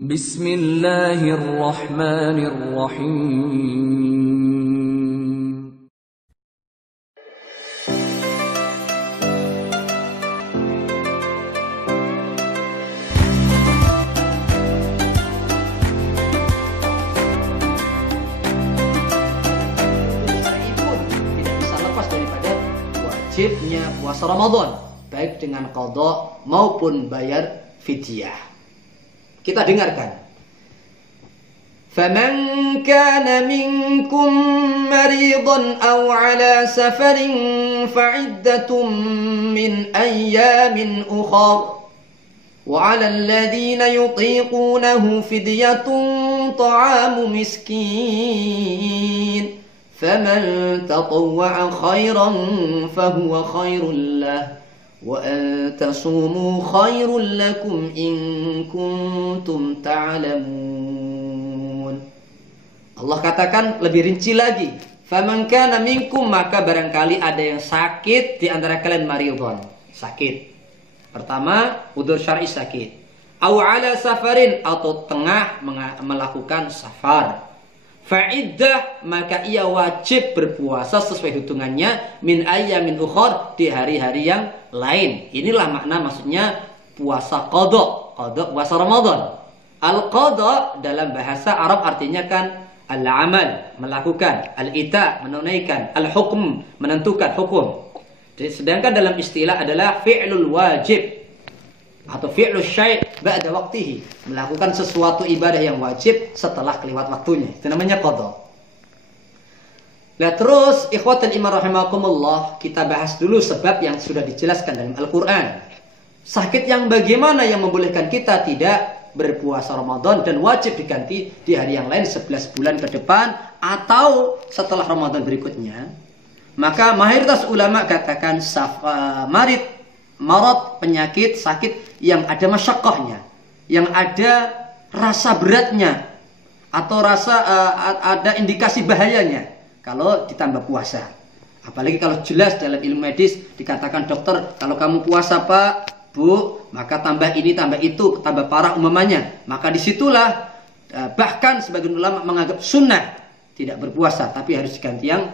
Bismillahirrahmanirrahim. Saya pun tidak bisa lepas daripada wajibnya puasa Ramadan, baik dengan qadha maupun bayar fidyah. Kita dengarkan. فَمَنْ كَانَ مِنْكُمْ مَرِيضًا أَوْ عَلَى سَفَرٍ فَعِدَّةٌ مِّنْ أَيَّامٍ أُخَرَ وَعَلَى الَّذِينَ يُطِيقُونَهُ فِدْيَةٌ طَعَامُ مِسْكِينٍ فَمَنْ تَطَوَّعَ خَيْرًا فَهُوَ خَيْرٌ لَهُ وَأَن تَصُومُوا خَيْرٌ لَكُمْ إِن كُنتُمْ تَعْلَمُونَ. Allah katakan lebih rinci lagi, faman kana minkum, maka barangkali ada yang sakit di antara kalian, maridhon, sakit. Pertama, udzur syar'i sakit. Aw ala safarin, atau tengah melakukan safar. Fa'iddah, maka ia wajib berpuasa sesuai hitungannya min ayyamin ukhar, di hari-hari yang lain. Inilah makna maksudnya puasa qadha, puasa Ramadan. Al-qadha dalam bahasa Arab artinya kan al-amal, melakukan, al-ita, menunaikan, al-hukm, menentukan hukum. Sedangkan dalam istilah adalah fi'lul wajib atau fi'lul syai' ba'da waqtihi, melakukan sesuatu ibadah yang wajib setelah kelewat waktunya. Itu namanya qadha. Nah, terus ikhwatul iman rahimakumullah, kita bahas dulu sebab yang sudah dijelaskan dalam Al-Qur'an. Sakit yang bagaimana yang membolehkan kita tidak berpuasa Ramadan dan wajib diganti di hari yang lain 11 bulan ke depan atau setelah Ramadan berikutnya. Maka mayoritas ulama katakan marad, penyakit, sakit yang ada masyaqqahnya, yang ada rasa beratnya atau ada indikasi bahayanya kalau ditambah puasa. Apalagi kalau jelas dalam ilmu medis dikatakan dokter, kalau kamu puasa Pak, Bu, maka tambah ini, tambah itu, tambah parah umpamanya. Maka disitulah bahkan sebagian ulama menganggap sunnah tidak berpuasa, tapi harus diganti yang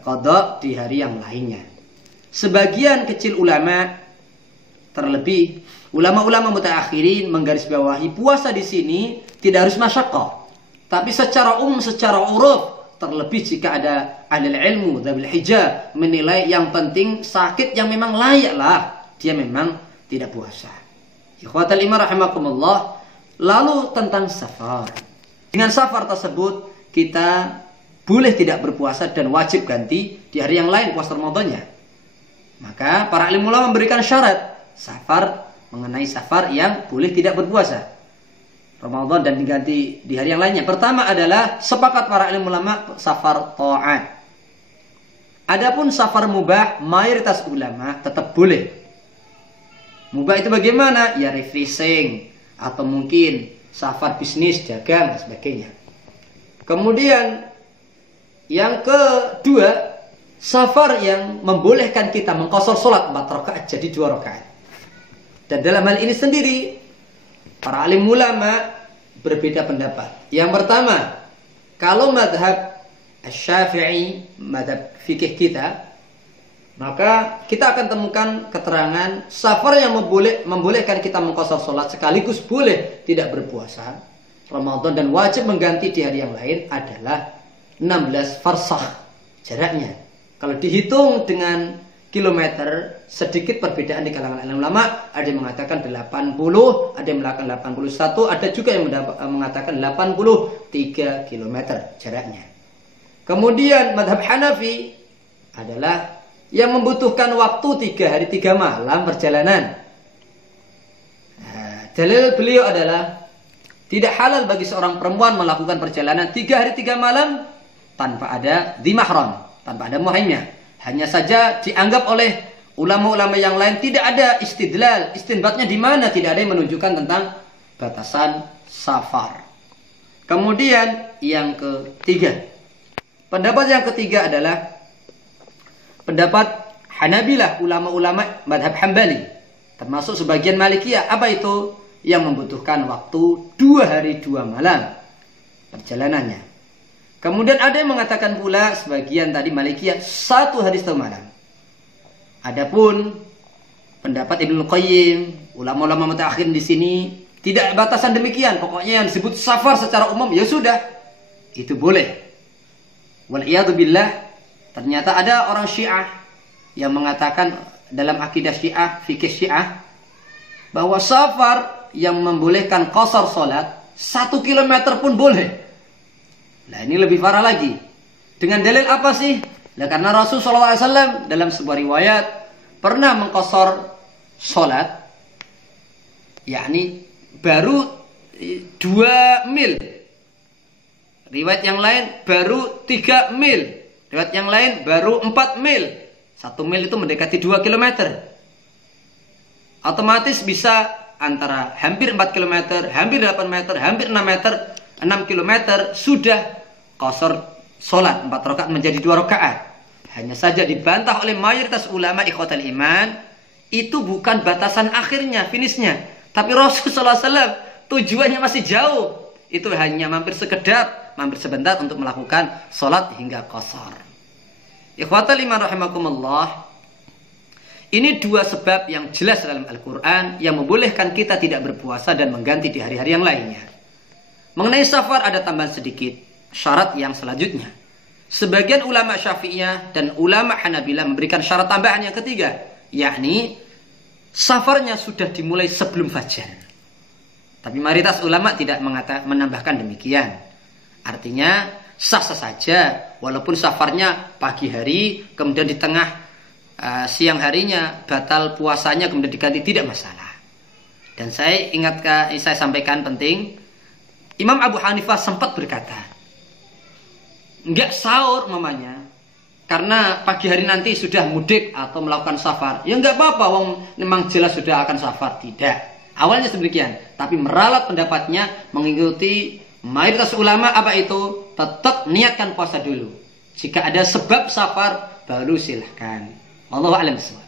qadha di hari yang lainnya. Sebagian kecil ulama, terlebih ulama-ulama mutaakhirin, menggarisbawahi puasa di sini tidak harus masyaqqah, tapi secara umum, secara uruf, terlebih jika ada ahli ilmu dzawil hijah menilai yang penting sakit yang memang layaklah dia memang tidak puasa. Ikhwatal iman rahimakumullah. Lalu tentang safar. Dengan safar tersebut kita boleh tidak berpuasa dan wajib ganti di hari yang lain puasa Ramadannya. Maka para alim ulama memberikan syarat safar, mengenai safar yang boleh tidak berpuasa Ramadan dan diganti di hari yang lainnya. Pertama adalah sepakat para alim ulama safar ta'at. Adapun safar mubah, mayoritas ulama tetap boleh. Mubah itu bagaimana? Ya refreshing, atau mungkin safar bisnis, dagang dan sebagainya. Kemudian yang kedua, safar yang membolehkan kita mengqashar salat 4 rakaat jadi 2 rakaat. Dan dalam hal ini sendiri para alim ulama berbeda pendapat. Yang pertama, kalau mazhab Asy-Syafi'i, mazhab fikih kita, maka kita akan temukan keterangan safar yang membolehkan kita mengqashar salat sekaligus boleh tidak berpuasa Ramadan dan wajib mengganti di hari yang lain adalah 16 farsakh jaraknya. Kalau dihitung dengan kilometer, sedikit perbedaan di kalangan ulama. Ada yang mengatakan 80, ada yang mengatakan 81, ada juga yang mengatakan 83 kilometer jaraknya. Kemudian madhab Hanafi adalah yang membutuhkan waktu 3 hari 3 malam perjalanan. Dalil beliau adalah tidak halal bagi seorang perempuan melakukan perjalanan 3 hari 3 malam tanpa ada dhi mahram, tanpa ada muhrimnya. Hanya saja dianggap oleh ulama-ulama yang lain tidak ada istidlal, istinbatnya di mana, tidak ada yang menunjukkan tentang batasan safar. Kemudian yang ketiga, pendapat yang ketiga adalah pendapat Hanabilah, ulama-ulama madhab Hambali, termasuk sebagian Malikiyah. Apa itu? yang membutuhkan waktu 2 hari 2 malam perjalanannya. Kemudian ada yang mengatakan pula sebagian tadi Malikiyah 1 hari 1 malam. Adapun pendapat Ibnu Qayyim, ulama-ulama mutaakhirin di sini tidak batasan demikian. Pokoknya yang disebut safar secara umum ya sudah, itu boleh. Wal'iyadu billah, ternyata ada orang Syiah yang mengatakan dalam akidah Syiah, fikih Syiah, bahwa safar yang membolehkan qasar salat 1 kilometer pun boleh. Nah ini lebih parah lagi. Dengan dalil apa sih? Nah, karena Rasul SAW dalam sebuah riwayat pernah mengqasar salat, yakni baru 2 mil. Riwayat yang lain baru 3 mil. Riwayat yang lain baru 4 mil. 1 mil itu mendekati 2 kilometer. Otomatis bisa antara hampir 4 km, hampir 8 meter, hampir 6 meter, 6 km sudah qasar salat 4 rakaat menjadi 2 rakaat. Hanya saja dibantah oleh mayoritas ulama ikhwatal iman, itu bukan batasan akhirnya, finishnya. Tapi Rasulullah SAW tujuannya masih jauh. Itu hanya mampir sekedar, mampir sebentar untuk melakukan salat hingga qasar. Ikhwatal iman rahimakumullah. Ini 2 sebab yang jelas dalam Al-Quran yang membolehkan kita tidak berpuasa dan mengganti di hari-hari yang lainnya. Mengenai safar ada tambahan sedikit syarat yang selanjutnya. Sebagian ulama Syafi'iyah dan ulama Hanabilah memberikan syarat tambahan yang ketiga, yakni safarnya sudah dimulai sebelum fajar. Tapi mayoritas ulama tidak menambahkan demikian. Artinya sah-sah saja walaupun safarnya pagi hari, kemudian di tengah siang harinya batal puasanya kemudian diganti, tidak masalah. Dan saya sampaikan penting, Imam Abu Hanifah sempat berkata, enggak sahur mamanya karena pagi hari nanti sudah mudik atau melakukan safar, ya enggak apa-apa, wong memang jelas sudah akan safar. Tidak, awalnya demikian, tapi meralat pendapatnya mengikuti mayoritas ulama apa itu, tetap niatkan puasa dulu. Jika ada sebab safar baru silahkan. Wallahu a'lam bishawab.